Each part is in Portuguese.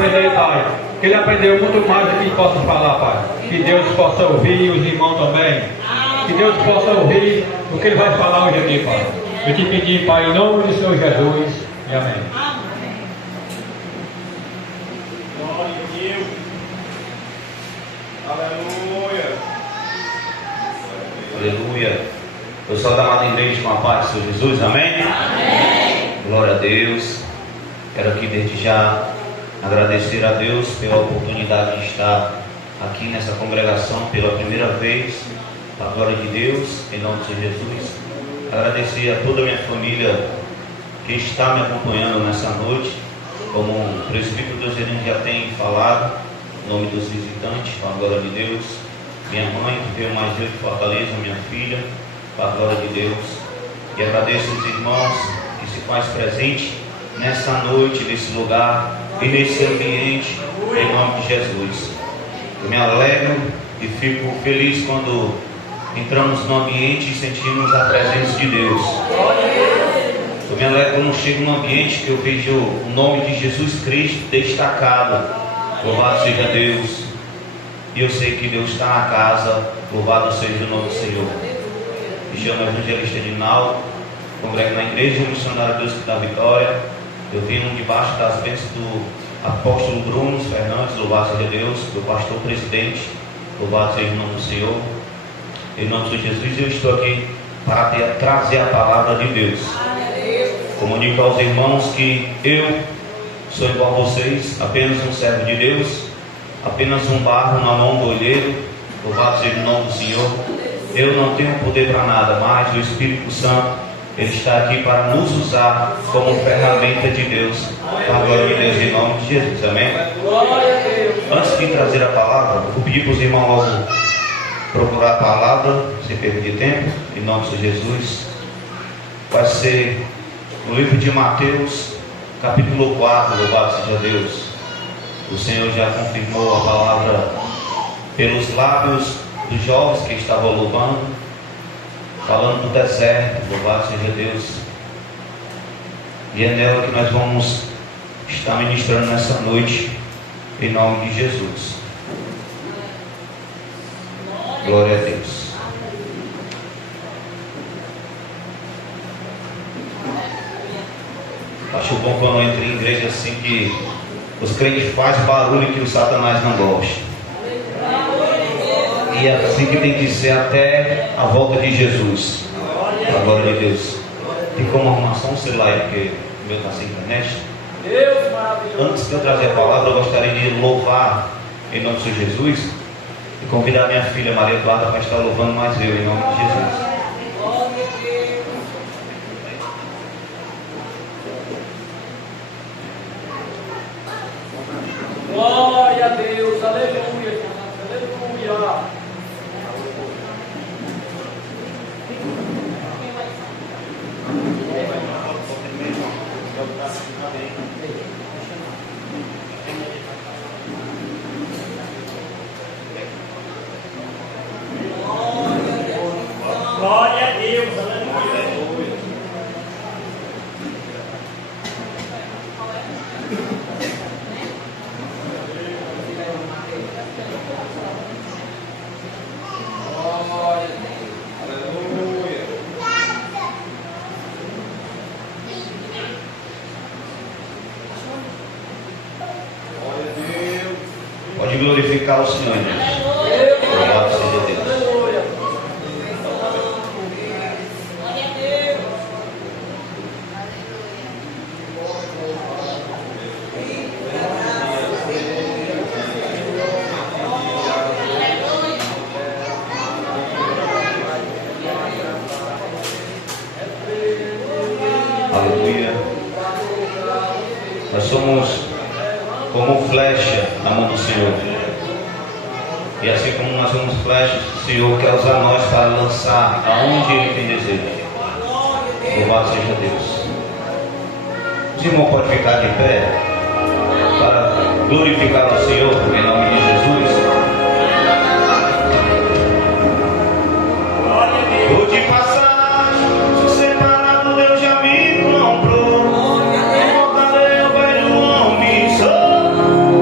aprender, Pai. Que ele aprendeu muito mais do que possa falar, Pai. Que Deus possa ouvir, os irmãos também. Que Deus possa ouvir o que ele vai falar hoje aqui, Pai. Eu te pedi, Pai, em nome do Senhor Jesus. E amém. Glória a Deus. Aleluia. Aleluia. Eu sou da amada igreja com a paz do Senhor Jesus. Amém? Amém. Glória a Deus. Quero aqui desde já agradecer a Deus pela oportunidade de estar aqui nessa congregação pela primeira vez. Para a glória de Deus, em nome do Senhor Jesus. Agradecer a toda a minha família que está me acompanhando nessa noite. Como o presbítero Deuselino já tem falado, em nome dos visitantes, para a glória de Deus. Minha mãe, que veio mais eu de Fortaleza, minha filha, para a glória de Deus. E agradeço os irmãos que se faz presente nessa noite, nesse lugar e nesse ambiente, em nome de Jesus. Eu me alegro e fico feliz quando entramos no ambiente e sentimos a presença de Deus. Eu me alegro quando chego num ambiente que eu vejo o nome de Jesus Cristo destacado. Louvado seja Deus. E eu sei que Deus está na casa. Louvado seja o nome do Senhor. Me chamo Evangelista Edinaldo, congrego na Igreja Missionária Deus da Vitória. Eu venho debaixo das bênçãos do apóstolo Bruno Fernandes. Louvado seja Deus, do pastor presidente. Louvado seja o nome do Senhor. Em nome de Jesus, eu estou aqui para trazer a palavra de Deus. Comunico aos irmãos que eu sou igual a vocês, apenas um servo de Deus, apenas um barro na mão do olheiro. Louvado seja o nome do Senhor. Eu não tenho poder para nada, mas o Espírito Santo, Ele está aqui para nos usar como ferramenta de Deus, para a glória de Deus, em nome de Jesus. Amém? Antes de trazer a palavra, vou pedir para os irmãos logo procurar a palavra, sem perda de tempo, em nome de Jesus. Vai ser no livro de Mateus, capítulo 4, louvado seja Deus. O Senhor já confirmou a palavra pelos lábios dos jovens que estavam louvando, falando do deserto, louvado seja Deus. E é nela que nós vamos estar ministrando nessa noite, em nome de Jesus. Glória a Deus. Acho bom quando entra em igreja assim que os crentes fazem barulho que o Satanás não gosta. E é assim que tem que ser até a volta de Jesus. A glória de Deus. Tem como arrumar só um celular aí, porque o meu está sem internet. Antes de eu trazer a palavra, eu gostaria de louvar em nome do Senhor Jesus. E convidar minha filha Maria Eduarda para estar louvando mais eu, em nome de Jesus. Glória a Deus, aleluia, aleluia. Glória a Deus, aleluia. Pode glorificar o Senhor, gente. Louvado seja Deus. Aleluia. Nós somos como flecha na mão do Senhor. E assim como nós somos flechas, o Senhor quer usar nós para lançar aonde Ele tem desejo. Louvado seja Deus. Os irmãos podem ficar de pé para glorificar o Senhor em nome de Jesus. Vou te passar, sou separado, Deus já me comprou. Voltarei ao velho homem, sou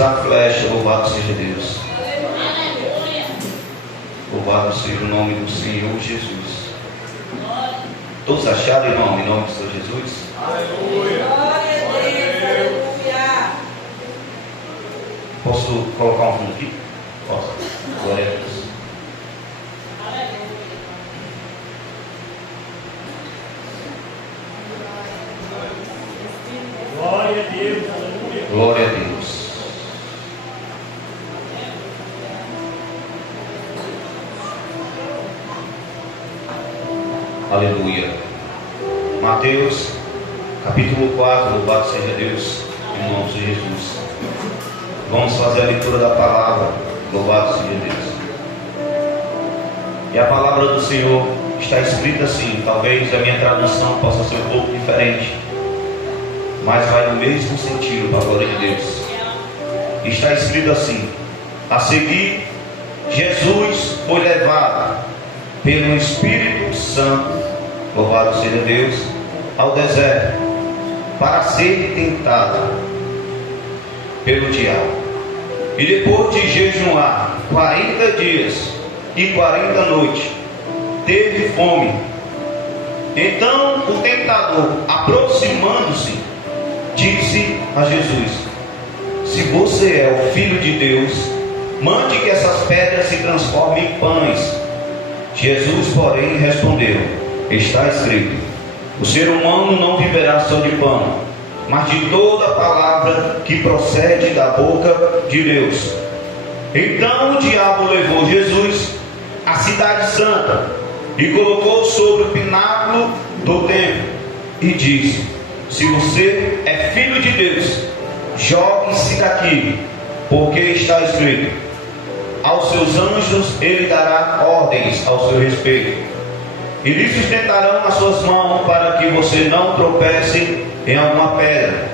Acertamos a flecha, louvado seja Deus. Louvado seja o nome do Senhor Jesus. Todos acharam, irmão, em nome do Senhor Jesus? Aleluia. Posso colocar um fundo aqui? Posso. Glória a Deus. Glória a Deus. Aleluia. Glória a Deus. Aleluia. Mateus, capítulo 4, louvado seja Deus, em nome de Jesus. Vamos fazer a leitura da palavra, louvado seja Deus. E a palavra do Senhor está escrita assim, talvez a minha tradução possa ser um pouco diferente, mas vai no mesmo sentido, para a glória de Deus. Está escrito assim: a seguir, Jesus foi levado pelo Espírito Santo, louvado seja Deus, ao deserto, para ser tentado pelo diabo. E depois de jejuar 40 dias e 40 noites, teve fome. Então o tentador, aproximando-se, disse a Jesus: se você é o Filho de Deus, mande que essas pedras se transformem em pães. Jesus, porém, respondeu: está escrito, o ser humano não viverá só de pão, mas de toda palavra que procede da boca de Deus. Então o diabo levou Jesus à cidade santa e colocou sobre o pináculo do templo e disse: se você é filho de Deus, jogue-se daqui, porque está escrito, aos seus anjos ele dará ordens ao seu respeito, e lhe sustentarão as suas mãos, para que você não tropece em alguma pedra.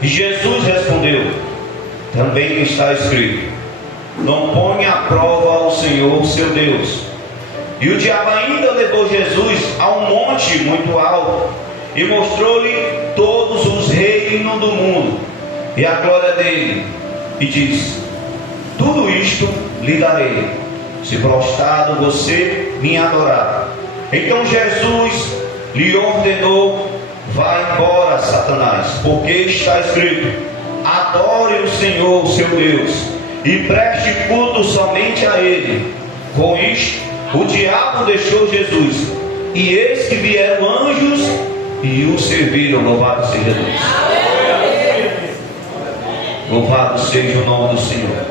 E Jesus respondeu: também está escrito, não ponha à prova o Senhor seu Deus. E o diabo ainda levou Jesus a um monte muito alto e mostrou-lhe todos os reinos do mundo e a glória dele, e disse: tudo isto lhe darei, se prostrado você me adorar. Então Jesus lhe ordenou: vá embora, Satanás, porque está escrito, adore o Senhor seu Deus e preste culto somente a ele. Com isto o diabo deixou Jesus, e eis que vieram anjos e o serviram. Louvado seja Deus. Louvado seja o nome do Senhor.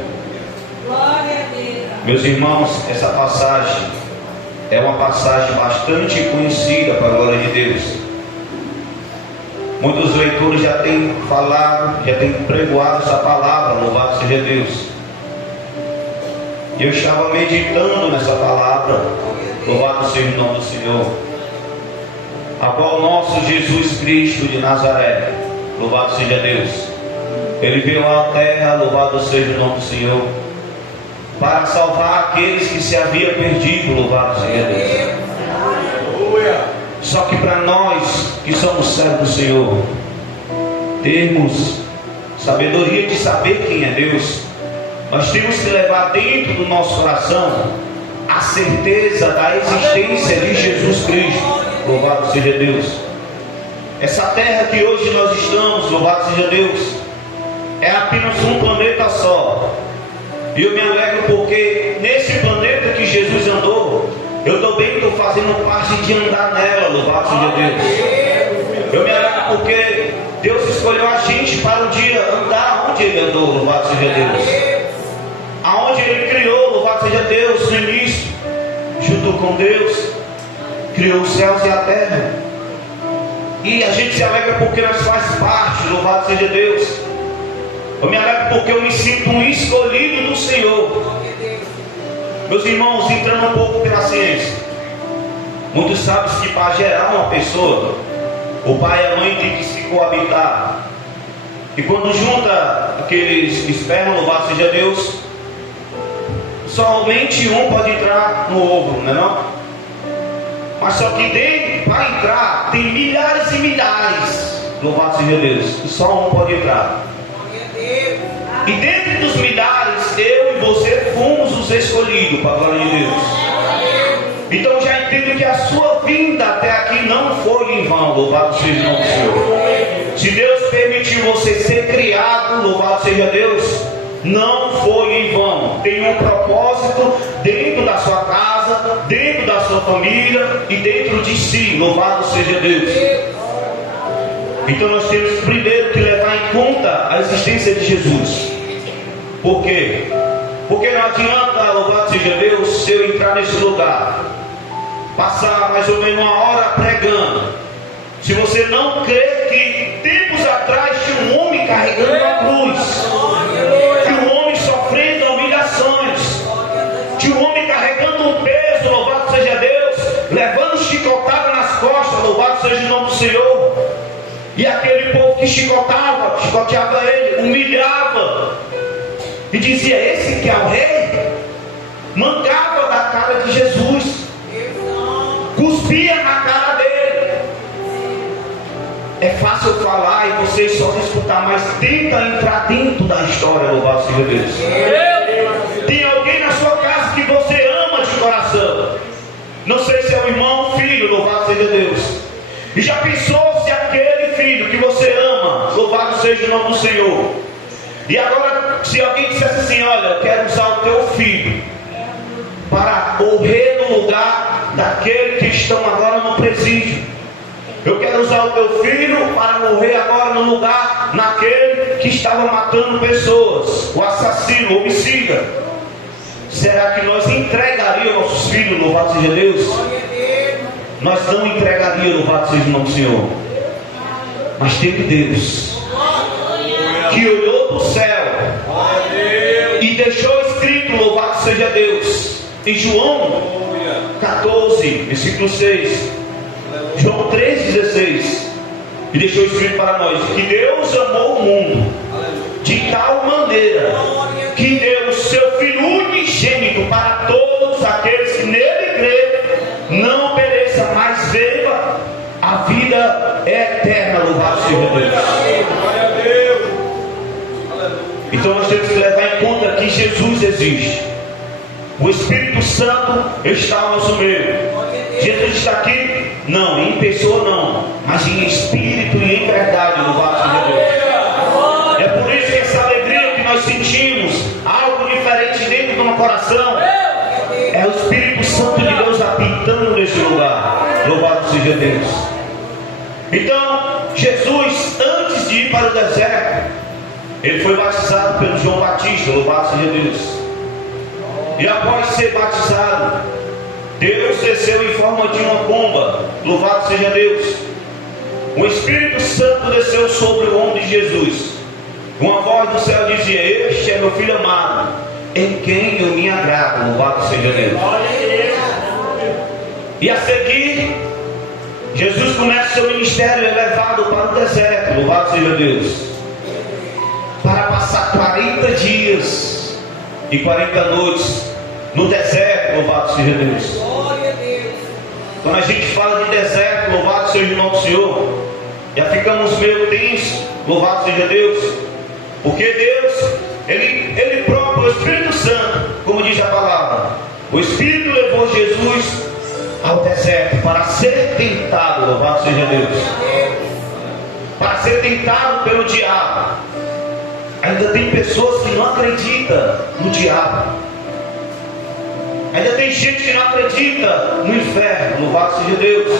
Meus irmãos, essa passagem é uma passagem bastante conhecida para a glória de Deus. Muitos leitores já têm falado, já têm pregoado essa palavra, louvado seja Deus. E eu estava meditando nessa palavra, louvado seja o nome do Senhor, a qual nosso Jesus Cristo de Nazaré, louvado seja Deus, ele veio à terra, louvado seja o nome do Senhor, para salvar aqueles que se haviam perdido, louvado seja Deus. Só que para nós que somos servos do Senhor, termos sabedoria de saber quem é Deus, nós temos que levar dentro do nosso coração a certeza da existência de Jesus Cristo, louvado seja Deus. Essa terra que hoje nós estamos, louvado seja Deus, é apenas um planeta só. E eu me alegro porque nesse planeta que Jesus andou, eu também estou fazendo parte de andar nela, louvado seja Deus. Eu me alegro porque Deus escolheu a gente para um dia andar onde Ele andou, louvado seja Deus. Aonde Ele criou, louvado seja Deus, no início, junto com Deus, criou os céus e a terra. E a gente se alegra porque nós faz parte, louvado seja Deus. Eu me alegro porque eu me sinto um escolhido do Senhor. Meus irmãos, entrando um pouco pela ciência, muitos sabem que para gerar uma pessoa, o pai e a mãe têm que se coabitar. E quando junta aqueles espermas, louvado seja Deus, somente um pode entrar no ovo, não é não? Mas só que dentro, para entrar, tem milhares e milhares, louvado seja Deus, e só um pode entrar. E dentre dos milhares, eu e você fomos os escolhidos, para a glória de Deus. Então já entendo que a sua vinda até aqui não foi em vão, louvado seja o nome do Senhor. Se Deus permitiu você ser criado, louvado seja Deus, não foi em vão. Tem um propósito dentro da sua casa, dentro da sua família e dentro de si, louvado seja Deus. Então nós temos primeiro que levar em conta a existência de Jesus. Por quê? Porque não adianta, louvado seja Deus, se eu entrar nesse lugar, passar mais ou menos uma hora pregando, se você não crê que tempos atrás tinha um homem carregando uma cruz, tinha um homem sofrendo humilhações, tinha um homem carregando um peso, louvado seja Deus, levando chicotada nas costas, louvado seja o nome do Senhor. E aquele povo que chicoteava ele, humilhava e dizia: esse que é o rei, mancava da cara de Jesus, cuspia na cara dele. É fácil falar e vocês só escutar, mas tenta entrar dentro da história, louvado seja Deus. Tem alguém na sua casa que você ama de coração, não sei se é o irmão, filho, louvado seja Deus. E já pensou se aquele filho que você ama, louvado seja o nome do Senhor, e agora se alguém dissesse assim: olha, eu quero usar o teu filho para morrer no lugar daquele que estão agora no presídio, eu quero usar o teu filho para morrer agora no lugar naquele que estava matando pessoas, o assassino, o homicida, será que nós entregaríamos nossos filhos, louvado seja Deus? Nós não entregaríamos, louvado seja o nome do Senhor. Mas teve Deus que olhou para o céu e deixou escrito, louvado seja Deus, em João 14, versículo 6, João 3,16, e deixou escrito para nós que Deus amou o mundo de tal maneira que deu o seu Filho unigênito para todos aqueles que nele crê, não pereça, mas viva a vida eterna, louvado seja Deus. Então nós temos que levar em conta que Jesus existe. O Espírito Santo está ao nosso meio. Jesus está aqui? Não, em pessoa não, mas em espírito e em verdade, louvado seja Deus. É por isso que essa alegria que nós sentimos, algo diferente dentro do meu coração, é o Espírito Santo de Deus habitando nesse lugar, louvado seja Deus. Então, Jesus, antes de ir para o deserto, ele foi batizado pelo João Batista, louvado seja Deus. E após ser batizado, Deus desceu em forma de uma pomba, louvado seja Deus. O Espírito Santo desceu sobre o ombro de Jesus. Uma voz do céu dizia: este é meu filho amado, em quem eu me agrado, louvado seja Deus. E a seguir, Jesus começa seu ministério elevado para o deserto, louvado seja Deus, para passar 40 dias e 40 noites no deserto, louvado seja Deus. Quando a gente fala de deserto, louvado seja o nome do Senhor, já ficamos meio tensos, louvado seja Deus, porque Deus, Ele próprio, o Espírito Santo, como diz a palavra, o Espírito levou Jesus ao deserto para ser tentado, louvado seja Deus, para ser tentado pelo diabo. Ainda tem pessoas que não acreditam no diabo, ainda tem gente que não acredita no inferno, louvado seja Deus.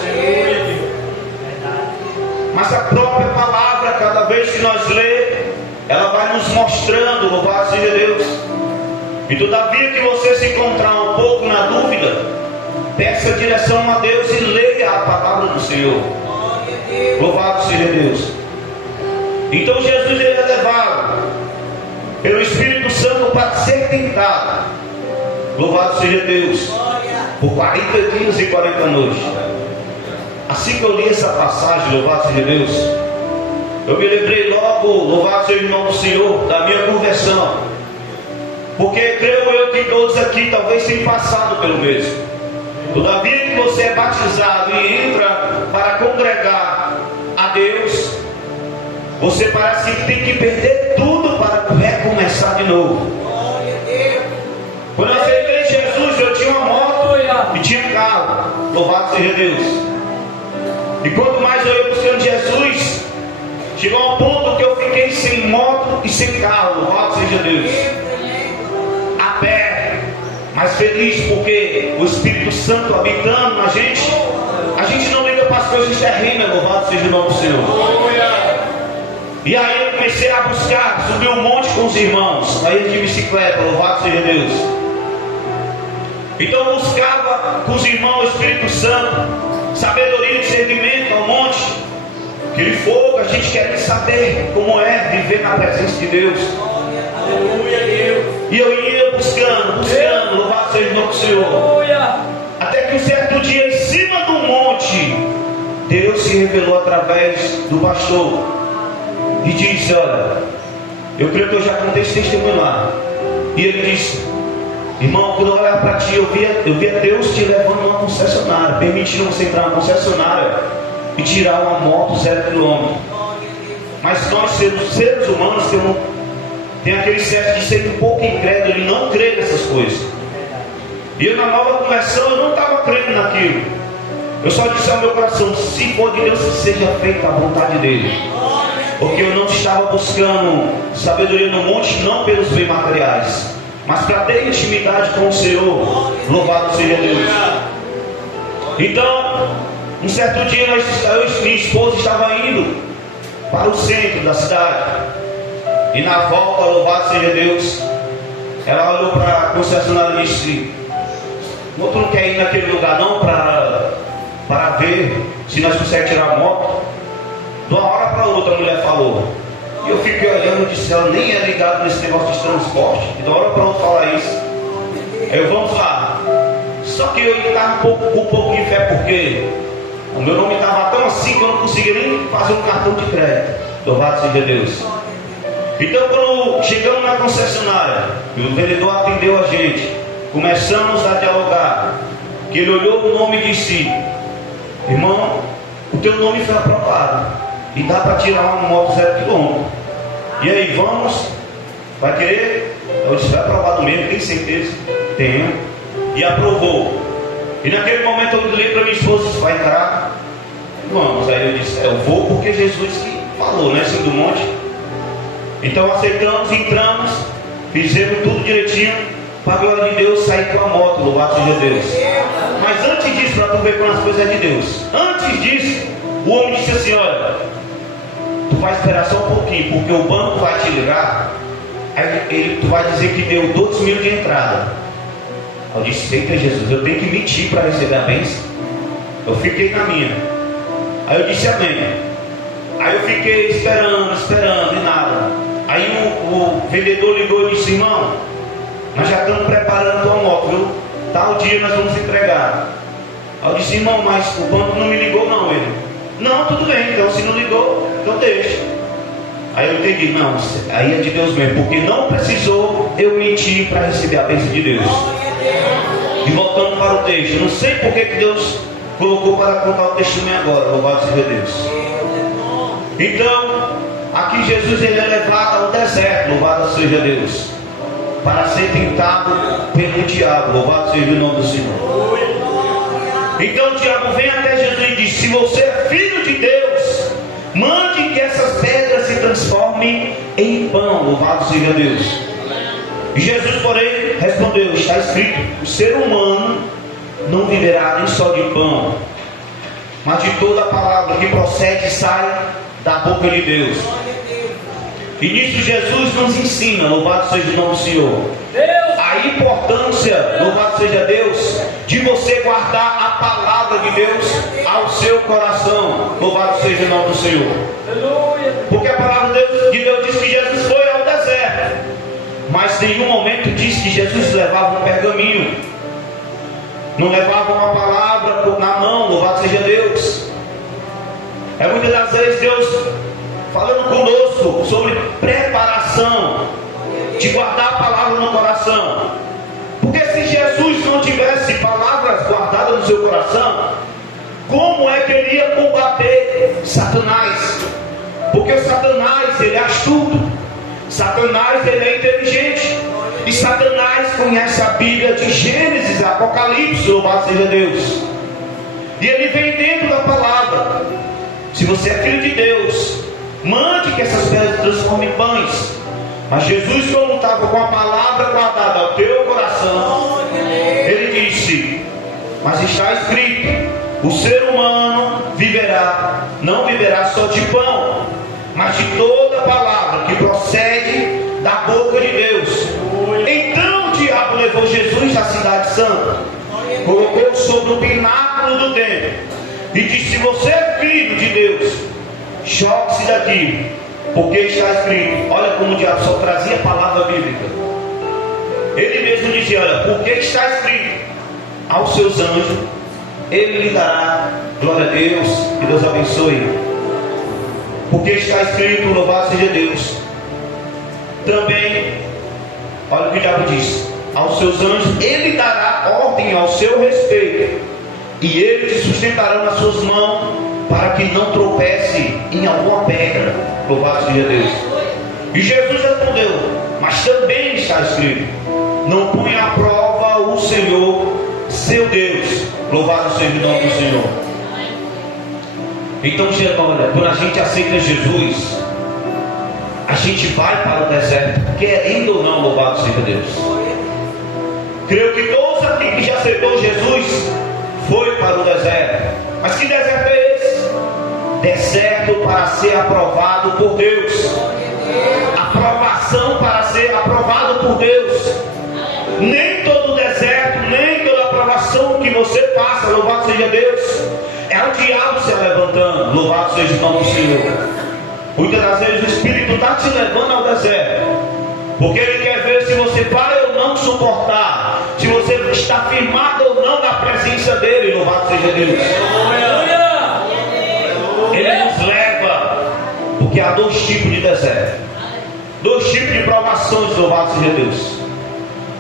Mas a própria palavra, cada vez que nós lemos, ela vai nos mostrando, louvado seja Deus. E todavia que você se encontrar um pouco na dúvida, peça direção a Deus e leia a palavra do Senhor, louvado seja Deus. Então Jesus ele é levado pelo Espírito Santo para ser tentado, louvado seja Deus, por 40 dias e 40 noites. Assim que eu li essa passagem, louvado seja Deus, eu me lembrei logo, louvado seja o nome do Senhor, da minha conversão. Porque creio eu que todos aqui talvez tenham passado pelo mesmo. Todavia que você é batizado e entra para congregar a Deus, você parece que tem que perder tudo para recomeçar começar de novo. Quando eu aceitei Jesus, eu tinha uma moto e tinha carro. Louvado seja Deus. E quanto mais eu ia buscando Jesus, chegou a um ponto que eu fiquei sem moto e sem carro. Louvado seja Deus. A pé, mas feliz porque o Espírito Santo habitando na gente, a gente não liga para as coisas terrenas. Louvado seja o nome do Senhor. E aí eu comecei a buscar, subir um monte com os irmãos, aí de bicicleta. Louvado seja Deus. Então eu buscava com os irmãos o Espírito Santo, sabedoria de servimento ao monte, aquele fogo, a gente quer saber como é viver na presença de Deus. Aleluia, Deus. E eu ia buscando, louvado seja o nome do Senhor. Até que um certo dia, em cima do monte, Deus se revelou através do pastor e disse: olha, eu creio que eu já contei esse testemunho lá. E ele disse: irmão, quando eu olhava para ti, eu via Deus te levando numa concessionária, permitindo você entrar na concessionária e tirar uma moto 0 km. Mas nós, seres humanos, tem aquele excesso de ser um pouco incrédulo e não crer nessas coisas. E eu, na nova conversão, eu não estava crendo naquilo. Eu só disse ao meu coração: se for de Deus, que seja feita a vontade dele. Porque eu não estava buscando sabedoria no monte, não pelos bens materiais, mas para ter intimidade com o Senhor. Louvado seja Deus. Então, um certo dia, eu e minha esposa estava indo para o centro da cidade. E na volta, louvado seja Deus, ela olhou para a concessionária e disse: o outro não quer ir naquele lugar não para ver se nós conseguimos tirar a moto? De uma hora para outra a mulher falou. E eu fiquei olhando e disse: ela nem é ligada nesse negócio de transporte. E de uma hora para outra falar isso. Aí eu: vamos lá. Só que eu estava com um pouco de fé, porque o meu nome estava tão assim que eu não conseguia nem fazer um cartão de crédito. Louvado seja Deus. Então, quando chegamos na concessionária, o vendedor atendeu a gente, começamos a dialogar, que ele olhou o nome e disse: irmão, o teu nome foi aprovado e dá para tirar uma moto 0 km. E aí, vamos? Vai querer? Eu disse: vai aprovado mesmo, tem certeza? Tenho. E aprovou. E naquele momento eu falei para minha esposa: vai entrar? Vamos. Aí eu disse: eu vou porque Jesus que falou, né? Assim do monte. Então aceitamos, entramos, fizemos tudo direitinho, para a glória de Deus, sair com a moto. Louvado seja Deus. Mas antes disso, para tu ver como as coisas é de Deus, antes disso, o homem disse assim: olha, tu vai esperar só um pouquinho, porque o banco vai te ligar, aí tu vai dizer que deu 12 mil de entrada. Eu disse: eita Jesus, eu tenho que mentir para receber a bênção. Eu fiquei na minha. Aí eu disse: amém. Aí eu fiquei esperando e nada. Aí o vendedor ligou e disse: irmão, nós já estamos preparando a tua moto, viu? Tal dia nós vamos entregar. Aí eu disse: irmão, mas o banco não me ligou não. Ele: não, tudo bem, então se não ligou, então deixa. Aí eu entendi: não, aí é de Deus mesmo, porque não precisou eu mentir para receber a bênção de Deus. E voltando para o texto, eu não sei porque que Deus colocou para contar o testemunho agora. Louvado seja Deus. Então, aqui Jesus ele é levado ao deserto. Louvado seja Deus, para ser tentado pelo diabo. Louvado seja o nome do Senhor. Então o diabo vem até Jesus e diz: se você é filho de Deus, mande que essas pedras se transformem em pão. Louvado seja Deus. E Jesus, porém, respondeu: está escrito, o ser humano não viverá nem só de pão, mas de toda a palavra que procede e sai da boca de Deus. E nisso Jesus nos ensina, louvado seja o nome do Senhor, a importância, louvado seja Deus, de você guardar a palavra de Deus ao seu coração. Louvado seja o nome do Senhor. Porque a palavra de Deus diz que Jesus foi ao deserto, mas em nenhum momento diz que Jesus levava um pergaminho, não levava uma palavra na mão. Louvado seja Deus. É muitas das vezes Deus falando conosco sobre preparação de guardar a palavra no coração. Porque se Jesus não tivesse palavras guardadas no seu coração, como é que ele ia combater Satanás? Porque o Satanás, ele é astuto. Satanás, ele é inteligente. E Satanás conhece a Bíblia de Gênesis a Apocalipse, louvado seja Deus. E ele vem dentro da palavra. Se você é filho de Deus, mande que essas pedras se transformem em pães. Mas Jesus, como estava com a palavra guardada ao teu coração, ele disse: mas está escrito, o ser humano viverá, não viverá só de pão, mas de toda palavra que procede da boca de Deus. Então o diabo levou Jesus à cidade santa, colocou sobre o pináculo do templo e disse: se você é filho de Deus, jogue-se daqui, porque está escrito. Olha como o diabo só trazia a palavra bíblica. Ele mesmo dizia: olha, porque está escrito, aos seus anjos ele lhe dará. Glória a Deus, que Deus abençoe. Porque está escrito, louvado seja Deus. Também, olha o que o diabo diz: aos seus anjos ele dará ordem ao seu respeito, e eles te sustentarão nas suas mãos, para que não tropece em alguma pedra. Louvado seja Deus. E Jesus respondeu: mas também está escrito, não ponha à prova o Senhor seu Deus. Louvado seja o nome do Senhor. Então, olha, quando a gente aceita Jesus, a gente vai para o deserto, querendo ou não, louvado seja Deus. Creio que todos aqui que já aceitou Jesus foi para o deserto. Mas que deserto é esse? Deserto para ser aprovado por Deus. Aprovação para ser aprovado por Deus. Nem todo deserto, nem toda aprovação que você passa, louvado seja Deus, é o diabo se levantando. Louvado seja o nome do Senhor. Muitas das vezes o Espírito está te levando ao deserto, porque ele quer ver se você vai ou não suportar, se você está firmado ou não na presença dele. Louvado seja Deus. Ele nos leva, porque há dois tipos de deserto, dois tipos de provações. Louvado seja Deus.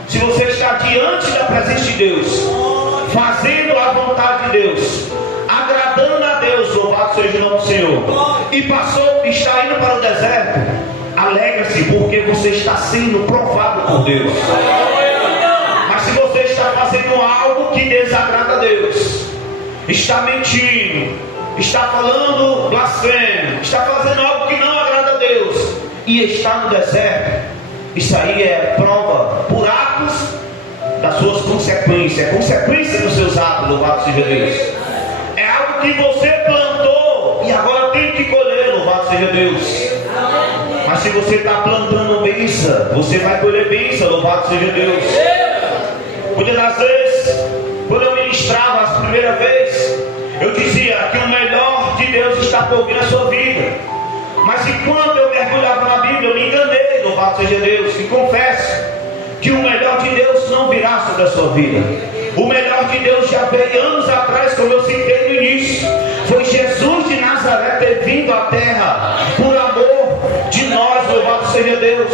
Se você está diante da presença de Deus, fazendo a vontade de Deus, agradando a Deus, louvado seja o nome do Senhor, e está indo para o deserto, alegra-se, porque você está sendo provado por Deus. Mas se você está fazendo algo que desagrada a Deus, está mentindo, está falando blasfêmia, está fazendo algo que não agrada a Deus, e está no deserto, isso aí é prova por atos das suas consequências, é consequência dos seus atos. Louvado seja Deus. É algo que você plantou e agora tem que colher. Louvado seja Deus. Mas se você está plantando bênção, você vai colher bênção. Louvado seja Deus. Muitas das vezes, quando eu ministrava a primeira vez, eu dizia que o melhor de Deus está por vir na sua vida. Mas enquanto eu mergulhava na Bíblia, eu me enganei. Louvado seja Deus. E confesso que o melhor de Deus não virá sobre a sua vida. O melhor de Deus já veio anos atrás, como eu citei no início. Foi Jesus de Nazaré ter vindo à terra por amor de nós. Louvado seja Deus.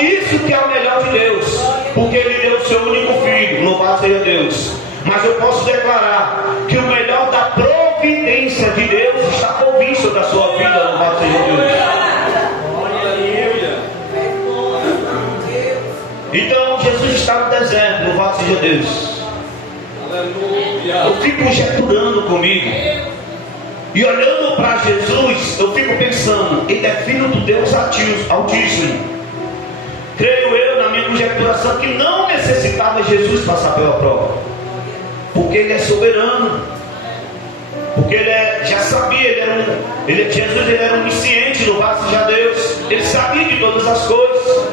Isso que é o melhor de Deus, porque Ele deu o seu único filho. Louvado seja Deus. Mas eu posso declarar que o melhor da providência de Deus está por vir sobre a sua vida. Louvado seja Deus. Então Jesus está no deserto. Louvado seja Deus. Eu fico conjecturando comigo e olhando para Jesus, eu fico pensando: Ele é filho do Deus Altíssimo. Creio eu, na minha conjecturação, que não necessitava Jesus passar pela prova, porque Ele é soberano, porque Ele já sabia, Jesus ele era onisciente. Louvado seja Deus. Ele sabia de todas as coisas.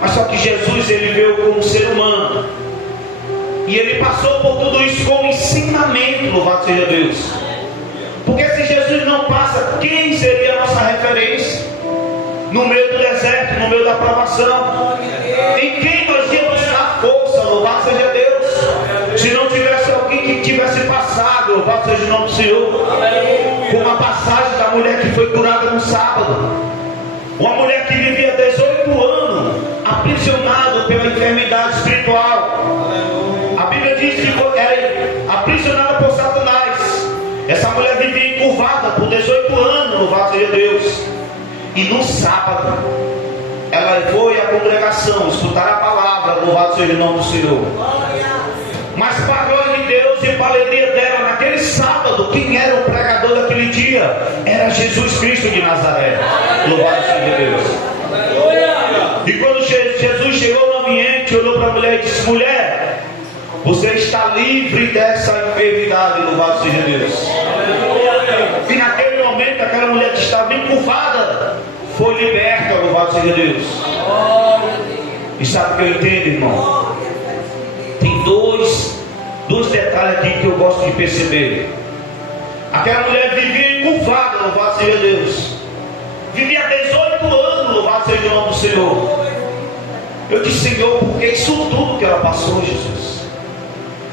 Mas só que Jesus, Ele veio como ser humano, e Ele passou por tudo isso como ensinamento. Louvado seja Deus. Porque se Jesus não passa, quem seria a nossa referência? No meio do deserto, no meio da provação, em quem nós íamos buscar força? Louvado seja Deus. Se não tivesse alguém que tivesse passado, louvado seja o nome do Senhor, como a passagem da mulher que foi curada no sábado, uma mulher que vivia 18 anos aprisionada pela enfermidade espiritual. A Bíblia diz que era aprisionada por Satanás. Essa mulher vivia encurvada por 18 anos, louvado seja Deus. E no sábado, ela foi à congregação escutar a palavra, louvado seja o nome do Senhor. Mas para a glória de Deus e para a alegria dela, naquele sábado, quem era o pregador daquele dia? Era Jesus Cristo de Nazaré. Louvado seja Deus. E quando Jesus chegou no ambiente, olhou para a mulher e disse: mulher, você está livre dessa enfermidade. Louvado seja Deus. E naquele momento, aquela mulher que estava encurvada foi liberta. Louvado seja Deus. E sabe o que eu entendo, irmão? Tem dois detalhes aqui que eu gosto de perceber. Aquela mulher vivia encurvada. Louvado seja Deus. Vivia 18 anos. Louvado seja o nome do Senhor. Eu disse: Senhor, por que isso tudo que ela passou, Jesus?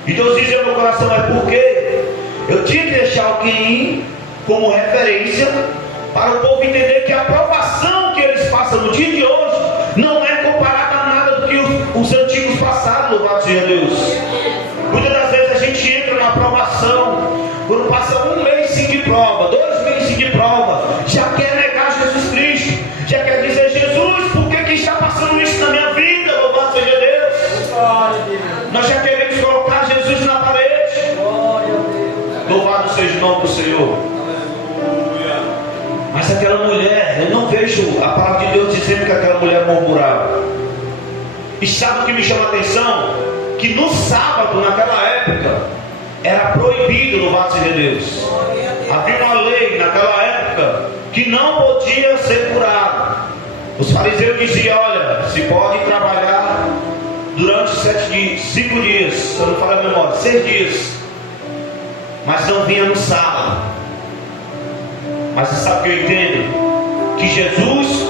E Deus dizia no meu coração: é porque eu tinha que deixar alguém como referência para o povo entender que a provação que eles passam no dia de hoje não é comparada a nada do que os antigos passaram. Louvado seja Deus. Muitas das vezes a gente entra na provação, quando passa um mês sim de prova, 2 meses sim de prova, já quer negar Jesus Cristo, já quer dizer: Jesus, por que está passando isso na minha vida? Louvado seja Deus. Nós já queremos colocar Jesus na parede. Louvado seja o nome do Senhor. Mas aquela mulher, eu não vejo a palavra de Deus dizendo que aquela mulher murmurava. E sabe o que me chama a atenção? Que no sábado, naquela época, era proibido, louvado seja Deus. Havia uma lei naquela época que não podia ser curado. Os fariseus diziam: olha, se pode trabalhar durante 7 dias, 5 dias, se eu não falar a memória, 6 dias, mas não vinha no sábado. Mas você sabe o que eu entendo? Que Jesus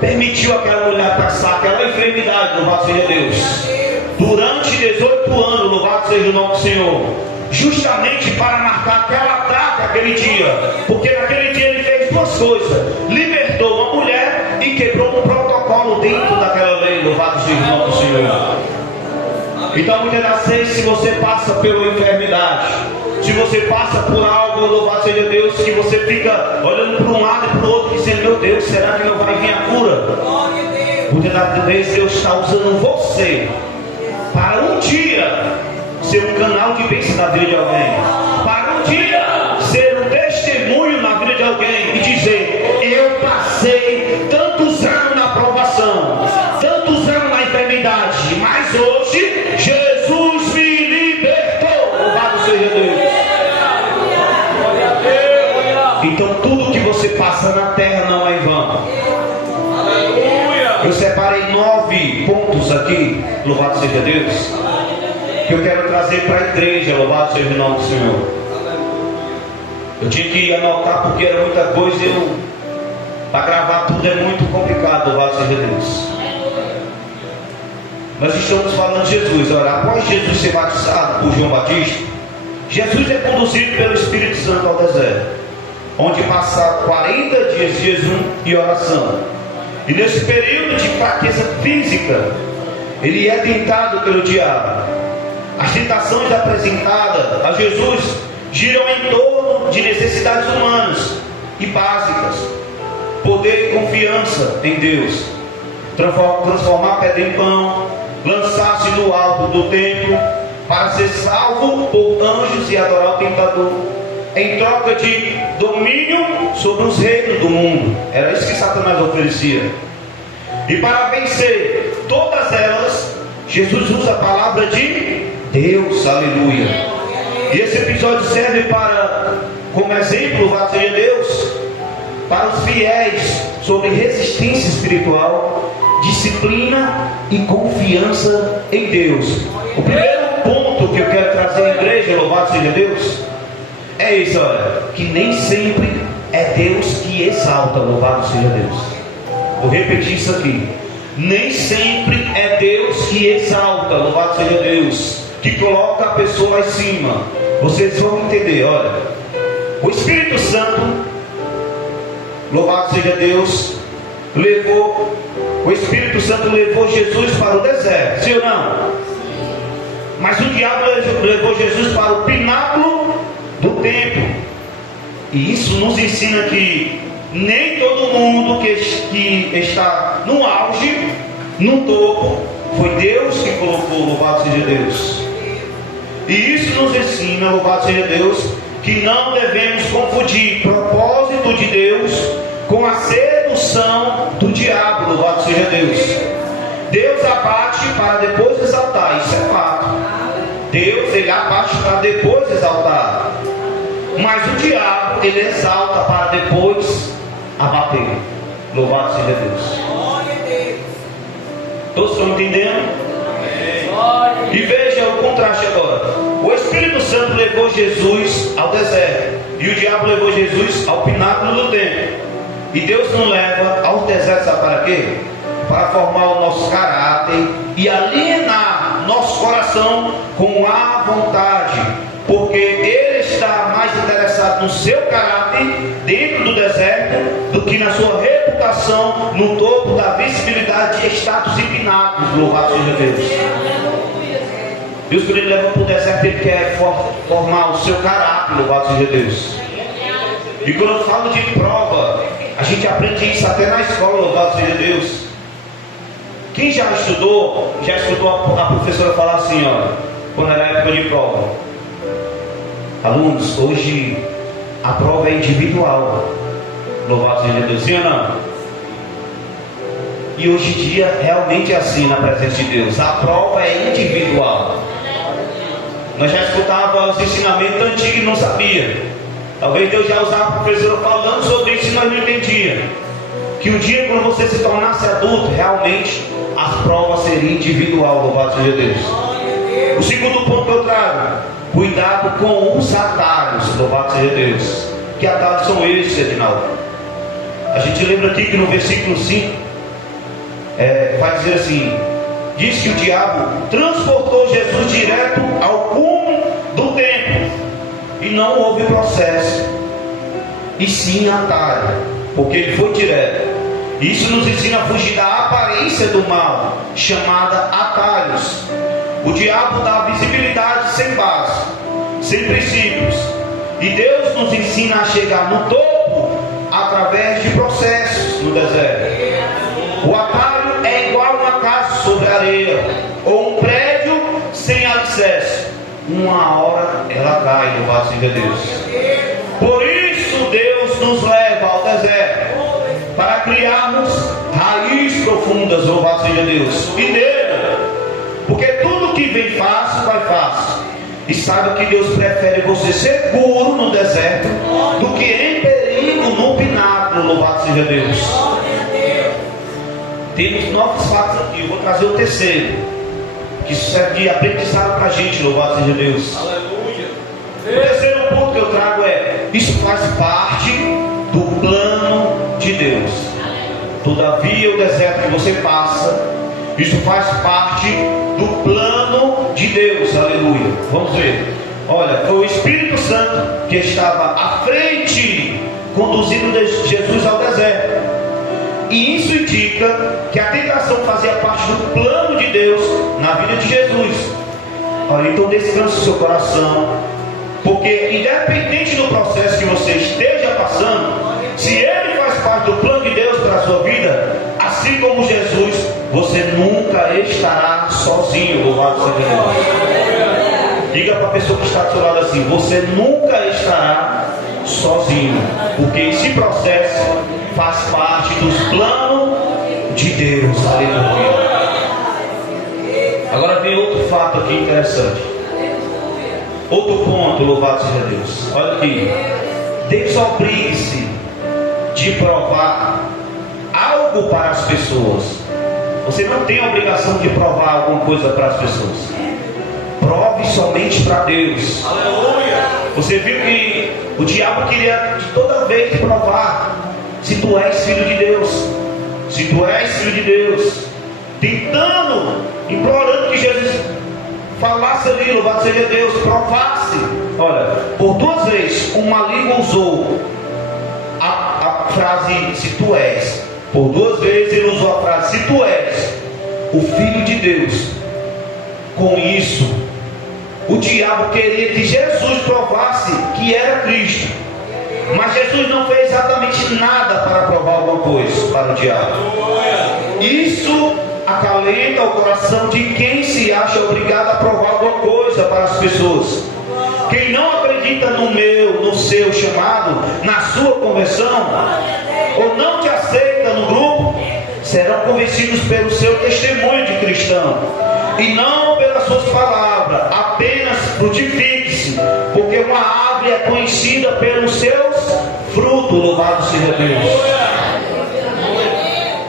permitiu aquela mulher passar aquela enfermidade, louvado seja Deus, durante 18 anos, louvado seja o nome do Senhor, justamente para marcar aquela data, aquele dia. Porque naquele dia ele fez 2 coisas: libertou uma mulher e quebrou um protocolo dentro daquela lei. Louvado seja o nome do Senhor. Então muitas das vezes, se você passa pela enfermidade, se você passa por algo, louvado seja Deus, que você fica olhando para um lado e para o outro, dizendo: meu Deus, será que não vai vir a cura? Muitas das vezes Deus está usando você para um dia ser um canal de bênção na vida de alguém, para um dia ser um testemunho na vida de alguém e dizer: eu passei tantos anos na provação, tantos anos na enfermidade, mas hoje Jesus me libertou. Louvado seja Deus. Então tudo que você passa na terra não é em vão. Eu separei 9 pontos aqui, louvado seja Deus, que eu quero trazer para a igreja. Louvado seja o nome do Senhor. Eu tinha que anotar porque era muita coisa e para gravar tudo é muito complicado. Louvado seja Deus. Nós estamos falando de Jesus. Olha, após Jesus ser batizado por João Batista, Jesus é conduzido pelo Espírito Santo ao deserto, onde passa 40 dias de jejum e oração. E nesse período de fraqueza física, ele é tentado pelo diabo. As tentações apresentadas a Jesus giram em torno de necessidades humanas e básicas: poder e confiança em Deus, transformar a pedra em pão, lançar-se no alto do templo para ser salvo por anjos e adorar o tentador, em troca de domínio sobre os reinos do mundo. Era isso que Satanás oferecia. E para vencer todas elas, Jesus usa a palavra de Deus. Aleluia. E esse episódio serve como exemplo, louvado seja Deus, para os fiéis sobre resistência espiritual, disciplina e confiança em Deus. O primeiro ponto que eu quero trazer à igreja, louvado seja Deus, é isso, olha, que nem sempre é Deus que exalta. Louvado seja Deus. Vou repetir isso aqui: nem sempre é Deus que exalta. Louvado seja Deus, que coloca a pessoa lá em cima. Vocês vão entender. Olha, o Espírito Santo, louvado seja Deus, o Espírito Santo levou Jesus para o deserto, sim ou não? Mas o diabo levou Jesus para o pináculo do templo. E isso nos ensina que nem todo mundo que está no auge, no topo, foi Deus que colocou, louvado seja Deus. E isso nos ensina, louvado seja Deus, que não devemos confundir propósito de Deus com a sedução do diabo, louvado seja Deus. Deus abate para depois exaltar, isso é fato. Deus, ele abate para depois exaltar. Mas o diabo, ele exalta para depois abater. Louvado seja Deus. Todos estão entendendo? E veja o contraste agora. O Espírito Santo levou Jesus ao deserto, e o diabo levou Jesus ao pináculo do templo. E Deus nos leva ao deserto, sabe para quê? Para formar o nosso caráter e alienar nosso coração com a vontade, porque Ele está mais interessado no seu caráter dentro do deserto do que na sua reputação no topo da visibilidade de status e pináculos. Louvado seja Deus. Deus, quando Ele leva para o deserto, Ele quer formar o seu caráter. Louvado seja Deus. E quando eu falo de prova, a gente aprende isso até na escola. Louvado seja Deus. Quem já escutou a professora falar assim, olha, quando era época de prova: alunos, hoje a prova é individual. Louvado seja Deus. Sim ou não? E hoje em dia realmente é assim na presença de Deus. A prova é individual. Nós já escutávamos os ensinamentos antigos e não sabia. Talvez Deus já usava a professora falando sobre isso e nós não entendíamos. Que um dia, quando você se tornasse adulto, realmente as provas seriam individual. Louvado seja Deus. O segundo ponto que eu trago: cuidado com os atalhos. Louvado seja Deus. Que atalhos são esses, Edinaldo? A gente lembra aqui que no versículo 5 vai dizer assim: diz que o diabo transportou Jesus direto ao cume do templo, e não houve processo, e sim atalho, porque ele foi direto. Isso nos ensina a fugir da aparência do mal, chamada atalhos. O diabo dá visibilidade sem base, sem princípios, e Deus nos ensina a chegar no topo através de processos no deserto. O atalho é igual a uma casa sobre areia, ou um prédio sem alicerce. Uma hora ela cai, louvado seja Deus. Por isso Deus nos leva ao deserto, para criarmos raízes profundas, louvado seja Deus. E nele, porque tudo que vem fácil, vai fácil. E saiba que Deus prefere você seguro no deserto do que em perigo no pináculo, louvado seja Deus. Temos novos fatos aqui, eu vou trazer o terceiro, que isso serve de aprendizado para a gente, louvado seja Deus. Aleluia. O terceiro ponto que eu trago é: isso faz parte do plano de Deus. Todavia, o deserto que você passa, isso faz parte do plano de Deus. Aleluia. Vamos ver. Olha, foi o Espírito Santo que estava à frente, conduzindo Jesus ao deserto. E isso indica que a tentação fazia parte do plano de Deus na vida de Jesus. Olha, então descanse o seu coração, porque independente do processo que você esteja passando, se ele faz parte do plano de Deus para a sua vida, assim como Jesus, você nunca estará sozinho. Louvado seja Deus. Diga para a pessoa que está do seu lado assim: você nunca estará sozinho, porque esse processo faz parte dos planos de Deus. Aleluia. Agora vem outro fato aqui interessante. Outro ponto, louvado seja Deus. Olha aqui: desobrigue-se de provar algo para as pessoas. Você não tem a obrigação de provar alguma coisa para as pessoas. Prove somente para Deus. Aleluia. Você viu que o diabo queria de toda vez provar se tu és filho de Deus, se tu és filho de Deus, tentando, implorando que Jesus falasse ali, louvado seja Deus, provasse. Olha, por duas vezes o maligno usou a frase se tu és. Por duas vezes ele usou a frase se tu és o filho de Deus. Com isso, o diabo queria que Jesus provasse que era Cristo. Mas Jesus não fez exatamente nada para provar alguma coisa para o diabo. Isso acalenta o coração de quem se acha obrigado a provar alguma coisa para as pessoas. Quem não acredita no seu chamado, na sua conversão, ou não te aceita no grupo, serão convencidos pelo seu testemunho de cristão, e não pelas suas palavras. Apenas frutifique-se, porque uma árvore é conhecida pelos seus frutos. Louvado seja Deus.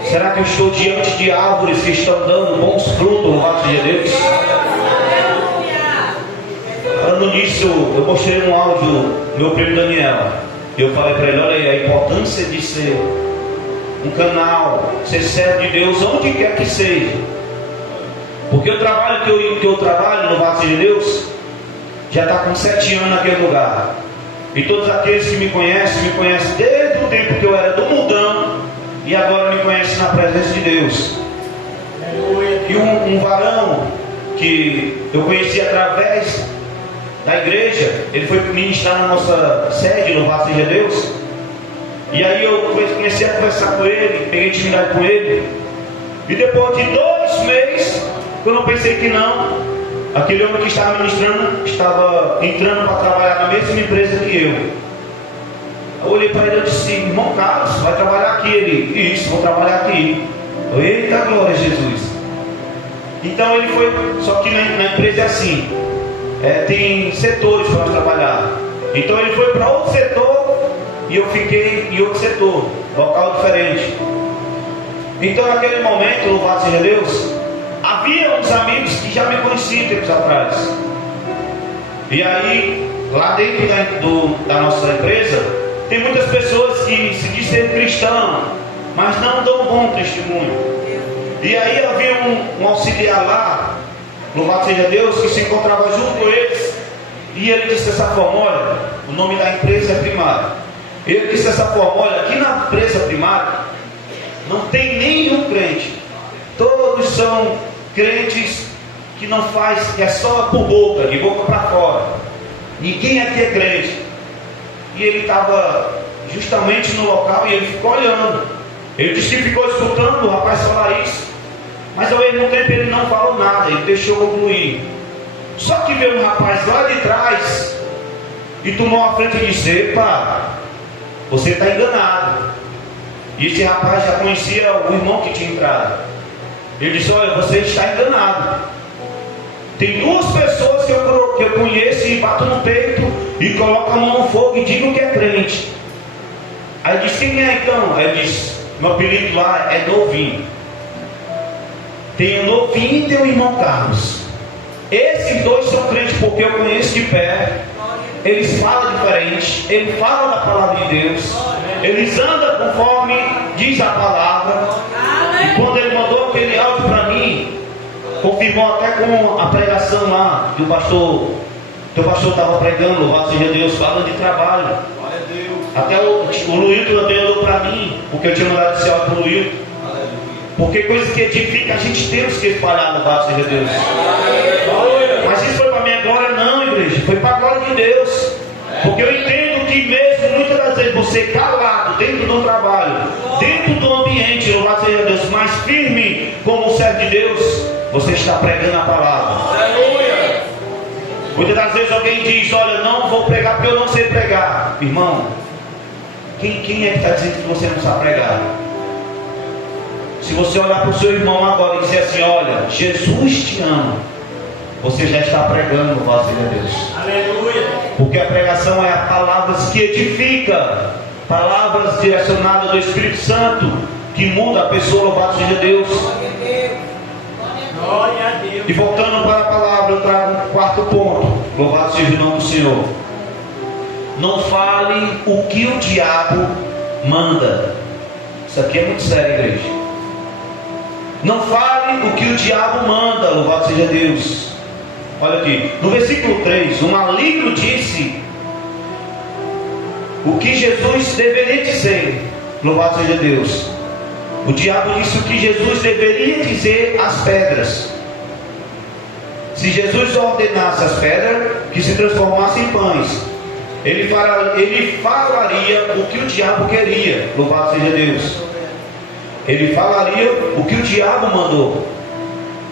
Será que eu estou diante de árvores que estão dando bons frutos? Louvado seja Deus. Falando nisso, eu mostrei no áudio meu primo Daniel. Eu falei para ele: olha aí, a importância de ser um canal, ser servo de Deus onde quer que seja. Porque o trabalho que eu trabalho, louvado seja Deus, já está com 7 anos naquele lugar. E todos aqueles que me conhecem desde o tempo que eu era do mundão, e agora me conhecem na presença de Deus. E um varão que eu conheci através da igreja, ele foi ministrar na nossa sede, louvado seja Deus. E aí eu comecei a conversar com ele, peguei intimidade com ele. E depois de 2 meses, quando eu pensei que não, aquele homem que estava ministrando estava entrando para trabalhar na mesma empresa que eu. Eu olhei para ele e disse: irmão Carlos, vai trabalhar aqui? Ele: isso, vou trabalhar aqui. Eu: eita glória a Jesus. Então ele foi, só que na empresa é assim, tem setores para trabalhar. Então ele foi para outro setor e eu fiquei em outro setor, local diferente. Então naquele momento, louvado seja Deus, havia uns amigos que já me conheciam tempos atrás. E aí, lá dentro da nossa empresa, tem muitas pessoas que se dizem ser cristão, mas não dão bom testemunho. E aí havia um auxiliar lá, louvado seja Deus, que se encontrava junto com eles. E ele disse dessa forma: olha, o nome da empresa é Primário. Ele disse dessa forma: olha, aqui na empresa Primário não tem nenhum crente. Todos são crentes que não faz, que é só por boca, de boca para fora. Ninguém aqui é crente. E ele estava justamente no local e ele ficou olhando. Ele disse que ficou escutando o rapaz falar isso, mas ao mesmo tempo ele não falou nada, ele deixou concluir. Só que veio um rapaz lá de trás e tomou a frente e disse: epa, você está enganado. E esse rapaz já conhecia o irmão que tinha entrado. Ele disse: olha, você está enganado. Tem 2 pessoas que eu conheço e bato no peito e coloco a mão no fogo e digo que é crente. Aí disse: quem é então? Aí ele disse: meu apelido lá é Novinho. Tem o Novinho e tem o irmão Carlos. Esses 2 são crentes porque eu conheço de perto. Eles falam diferente, eles falam da palavra de Deus, eles andam conforme diz a palavra. E quando ele mandou aquele áudio para mim, confirmou até com a pregação lá do pastor. O pastor estava pregando, louvado seja Deus, falando de trabalho. Até o Luilton também olhou para mim, porque eu tinha mandado esse áudio para o Luilton. Porque coisas que edificam a gente temos que espalhar, louvado seja Deus. Mas isso foi para a minha glória? Não, igreja, foi para a glória de Deus. Porque eu entendo que mesmo muitas das vezes você calado dentro do trabalho, dentro do ambiente, louvado seja Deus, mais firme como servo de Deus, você está pregando a palavra. Muitas das vezes alguém diz: olha, não vou pregar porque eu não sei pregar. Irmão, quem é que está dizendo que você não sabe pregar? Se você olhar para o seu irmão agora e dizer assim: olha, Jesus te ama, você já está pregando, louvado seja Deus. Aleluia. Porque a pregação é a palavras que edifica, palavras direcionadas do Espírito Santo, que muda a pessoa, louvado seja Deus. Glória a Deus. E voltando para a palavra, eu trago um 4º ponto. Louvado seja o nome do Senhor. Não fale o que o diabo manda. Isso aqui é muito sério, igreja. Não fale o que o diabo manda, louvado seja Deus. Olha aqui, no versículo 3, o maligno disse o que Jesus deveria dizer, louvado seja Deus. O diabo disse o que Jesus deveria dizer às pedras. Se Jesus ordenasse as pedras que se transformassem em pães, Ele falaria o que o diabo queria. Louvado seja Deus. Ele falaria o que o diabo mandou.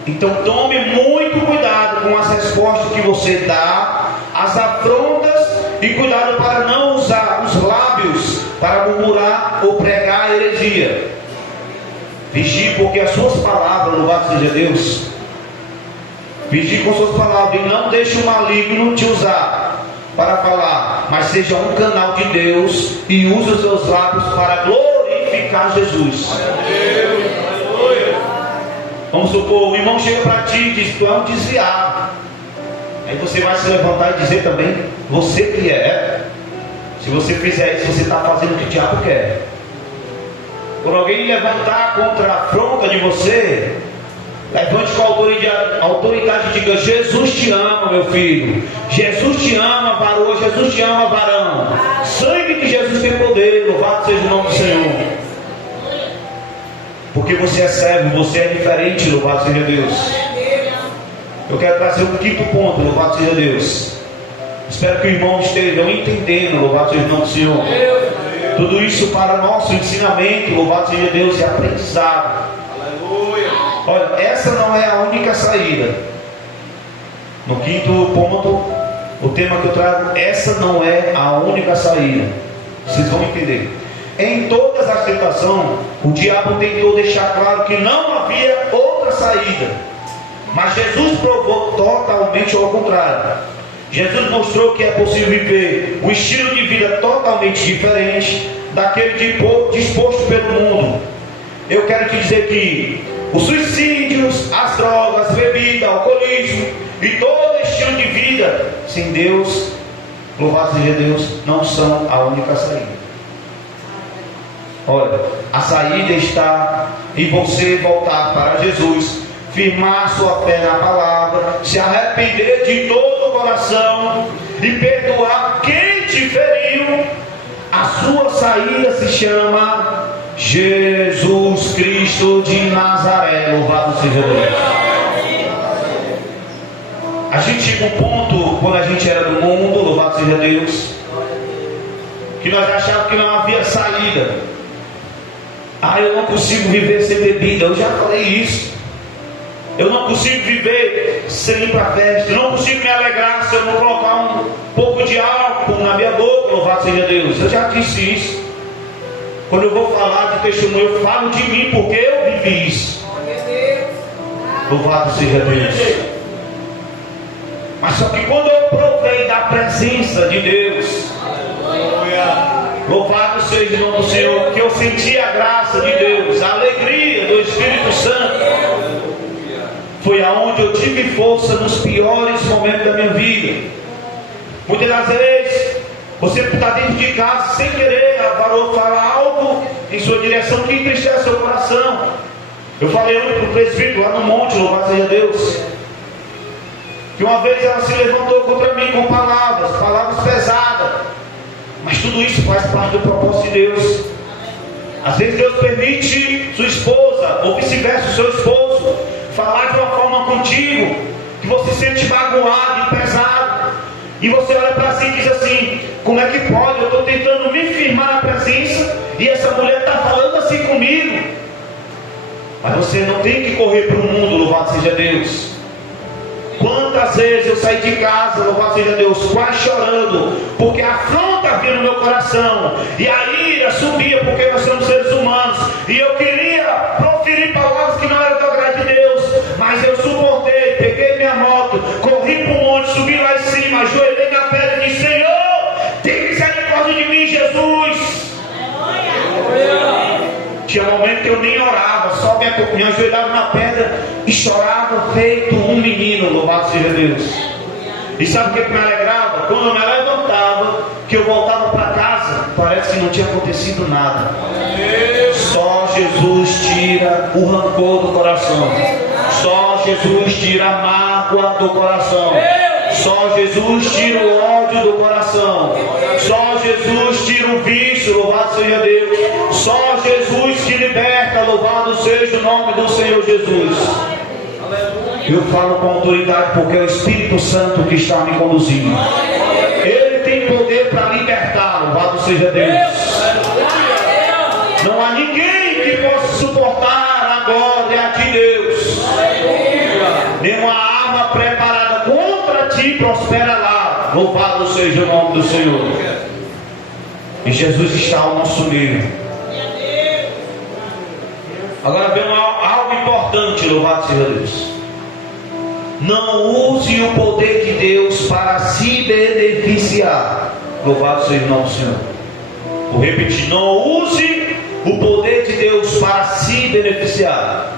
Então tome muito cuidado com as respostas que você dá, as afrontas, e cuidado para não usar os lábios para murmurar ou pregar a heresia. Vigie, porque as suas palavras, louvado seja Deus, vigie com suas palavras e não deixe o maligno te usar para falar, mas seja um canal de Deus e use os seus lábios para glorificar Jesus. Vamos supor, o irmão chega para ti e diz: tu é um desviado. Aí você vai se levantar e dizer também: você que é. Se você fizer isso, você está fazendo o que o diabo quer. Quando alguém levantar contra a afronta de você, levante com a autoridade e diga: Jesus te ama, meu filho. Jesus te ama, varão. Jesus te ama, varão. Sangue de Jesus tem poder. Louvado seja o nome do Senhor. Porque você é servo, você é diferente. Louvado seja Deus. Eu quero trazer o quinto ponto. Louvado seja Deus. Espero que o irmão esteja entendendo. Louvado seja o nome do Senhor. Tudo isso para nosso ensinamento. Louvado seja Deus. E aprendizado. Olha, essa não é a única saída. No quinto ponto, o tema que eu trago: essa não é a única saída. Vocês vão entender. Em todas as tentações, o diabo tentou deixar claro que não havia outra saída. Mas Jesus provou totalmente ao contrário. Jesus mostrou que é possível viver um estilo de vida totalmente diferente daquele disposto pelo mundo. Eu quero te dizer que os suicídios, as drogas, bebida, alcoolismo e todo estilo de vida sem Deus, louvado seja Deus, não são a única saída. Olha, a saída está em você voltar para Jesus, firmar sua fé na palavra, se arrepender de todo o coração e perdoar quem te feriu. A sua saída se chama Jesus Cristo de Nazaré. Louvado seja Deus. A gente chega um ponto, quando a gente era do mundo, louvado seja Deus, que nós achávamos que não havia saída. Eu não consigo viver sem bebida. Eu já falei isso. Eu não consigo viver sem ir para a festa. Eu não consigo me alegrar se eu não colocar um pouco de álcool na minha boca. Louvado seja Deus. Eu já disse isso. Quando eu vou falar de testemunho, eu falo de mim, porque eu vivi isso. Louvado seja Deus. Mas só que quando eu provei da presença de Deus, louvado seja o nome do Senhor, que eu senti a graça de Deus, a alegria do Espírito Santo, foi aonde eu tive força nos piores momentos da minha vida. Muitas das vezes você está dentro de casa sem querer, a varou falar algo em sua direção que entristece seu coração. Eu falei ontem para o presbítero lá no monte, louvado seja Deus, que uma vez ela se levantou contra mim com palavras pesadas. Mas tudo isso faz parte do propósito de Deus. Às vezes Deus permite sua esposa, ou vice-versa, o seu esposo, falar de uma forma contigo, que você se sente magoado e pesado. E você olha para si e diz assim: como é que pode? Eu estou tentando me firmar na presença e essa mulher está falando assim comigo. Mas você não tem que correr para o mundo, louvado seja Deus. Quantas vezes eu saí de casa, louvado seja Deus, quase chorando, porque a afronta havia no meu coração, e a ira subia, porque nós somos seres humanos, e eu queria proferir palavras que não eram do agrado de Deus, mas eu suportei, peguei minha moto, corri para o monte, subi lá em cima, ajoelhei na pedra e disse: Senhor, tem misericórdia de mim, Jesus. Tinha um momento que eu nem orava, só me ajoelhava na pedra e chorava feito um menino, louvado seja Deus. E sabe o que me alegrava? Quando eu me levantava, que eu voltava para casa, parece que não tinha acontecido nada. Só Jesus tira o rancor do coração. Só Jesus tira a mágoa do coração. Só Jesus tira o ódio do coração. Só Jesus tira o vício, louvado seja Deus. Só Jesus te liberta, louvado seja o nome do Senhor Jesus. Eu falo com autoridade porque é o Espírito Santo que está me conduzindo. Ele tem tem poder para libertar. Louvado seja Deus. Não há ninguém que possa suportar a glória de Deus. Nenhuma arma preparada contra ti prospera lá. Louvado seja o nome do Senhor. E Jesus está ao nosso meio. Agora vem algo importante, louvado seja Deus. Não use o poder de Deus para se beneficiar. Louvado seja o nome do Senhor. Vou repetir, não use o poder de Deus para se beneficiar.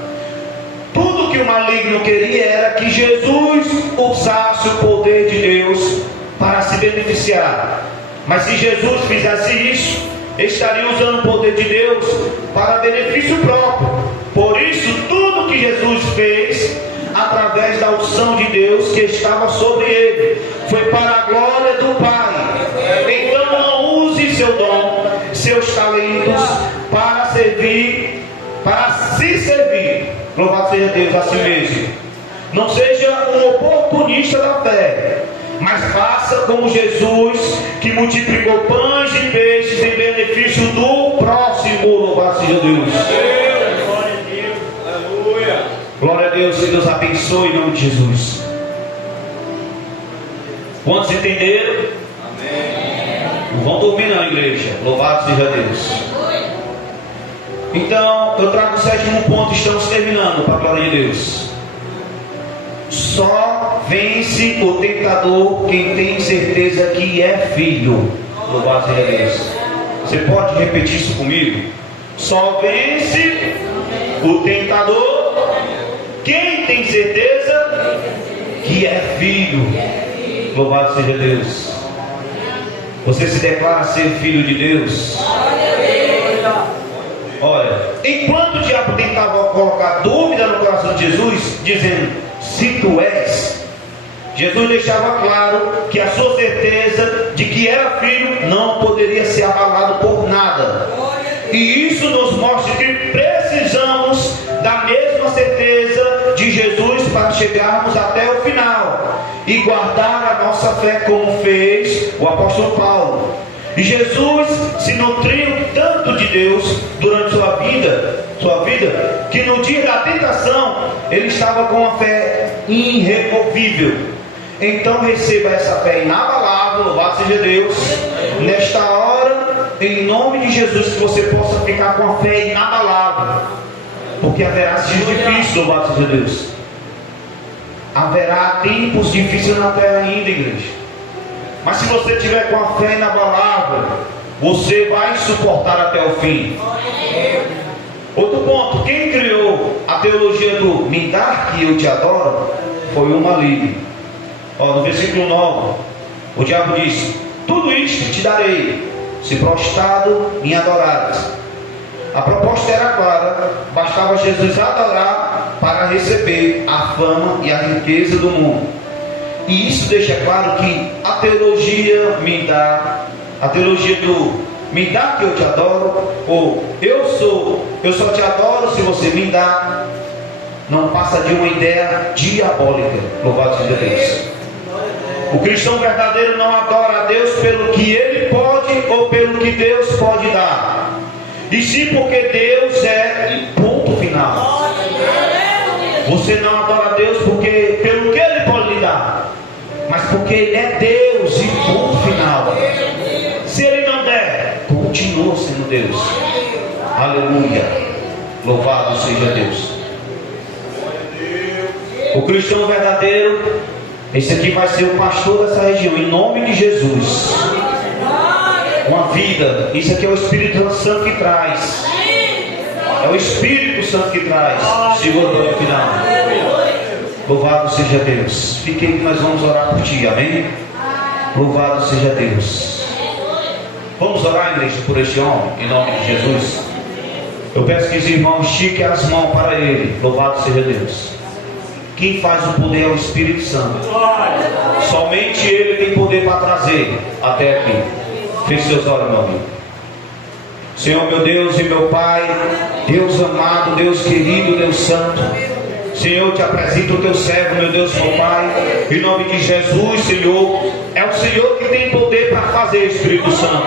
Tudo que o maligno queria era que Jesus usasse o poder de Deus para se beneficiar. Mas se Jesus fizesse isso, estaria usando o poder de Deus para benefício próprio. Por isso, tudo que Jesus fez, através da unção de Deus que estava sobre ele, foi para a glória do Pai. Então não use seu dom, seus talentos para servir, para se servir. Louvado seja Deus a si mesmo. Não seja um oportunista da fé, mas faça como Jesus, que multiplicou pães e peixes em benefício do próximo. Louvado seja Deus. Glória a Deus, que Deus abençoe em nome de Jesus. Quantos entenderam? Amém. Não vão dormir não, igreja. Louvado seja Deus. Então, eu trago o sétimo ponto. Estamos terminando, para a glória de Deus. Só vence o tentador quem tem certeza que é filho. Louvado seja Deus. Você pode repetir isso comigo? Só vence o tentador quem tem certeza que é filho. Louvado seja Deus. Você se declara ser filho de Deus? Olha, enquanto o diabo tentava colocar dúvida no coração de Jesus, dizendo: se tu és, Jesus deixava claro que a sua certeza de que era filho não poderia ser abalado por nada. E isso nos mostra que precisamos da mesma certeza de Jesus para chegarmos até o final e guardar a nossa fé, como fez o apóstolo Paulo. E Jesus se nutriu tanto de Deus durante sua vida, que no dia da tentação ele estava com uma fé irremovível. Então receba essa fé inabalável, louvado seja Deus, nesta hora, em nome de Jesus, que você possa ficar com a fé inabalável, porque haverá dias difíceis, louvado seja Deus. Haverá tempos difíceis na terra ainda, igreja. Mas se você tiver com a fé inabalável, você vai suportar até o fim. Outro ponto: quem criou a teologia do me dar que eu te adoro foi o maligno. No versículo 9, o diabo disse: tudo isto te darei, se prostrado me adorares. A proposta era clara: bastava Jesus adorar para receber a fama e a riqueza do mundo. E isso deixa claro que a teologia do me dá que eu te adoro, ou eu só te adoro se você me dá, não passa de uma ideia diabólica. Louvado seja Deus. O cristão verdadeiro não adora a Deus pelo que ele pode ou pelo que Deus pode dar, e sim porque Deus é, e ponto final. Você não adora a Deus porque pelo que ele pode lhe dar, mas porque ele é Deus, e ponto final. Se ele não der, continua sendo Deus. Aleluia. Louvado seja Deus. O cristão verdadeiro, esse aqui vai ser o pastor dessa região, em nome de Jesus. Uma vida, isso aqui é o Espírito Santo que traz. É o Espírito Santo que traz. Segura para o final. Louvado seja Deus. Fique aí que nós vamos orar por ti, amém? Louvado seja Deus. Vamos orar, igreja, por este homem, em nome de Jesus. Eu peço que os irmãos estiquem as mãos para ele. Louvado seja Deus. Quem faz o poder é o Espírito Santo. Somente ele tem poder para trazer até aqui. Feche seus olhos, meu amigo. Senhor, meu Deus e meu Pai, Deus amado, Deus querido, Deus santo, Senhor, eu te apresento o teu servo, meu Deus, meu Pai, em nome de Jesus, Senhor. É o Senhor que tem poder para fazer fazer, Espírito Santo.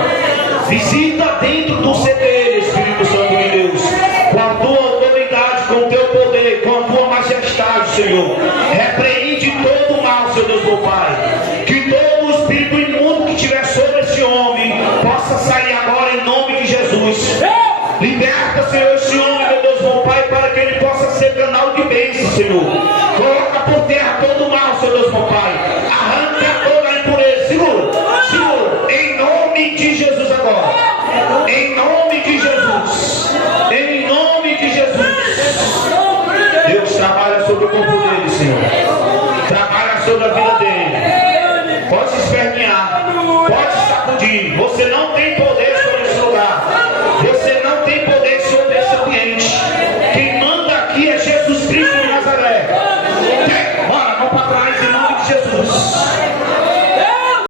Visita dentro do ser dele, Espírito Santo de Deus, com a tua autoridade, com o teu poder, com a tua majestade, Senhor. Repreende todo o mal, Senhor Deus, meu Pai. Que todo espírito imundo que estiver sobre esse homem possa sair agora em nome de Jesus. Liberta, Senhor, esse homem, meu Deus, meu Pai, para que ele possa ser canal de bênção, Senhor. Coloca por terra todo o mal, Senhor Deus, meu Pai. Arranca toda a impureza, Senhor. Senhor, em nome de Jesus agora. Em nome de Jesus. Em nome de Jesus. Deus trabalha sobre o corpo dele, Senhor.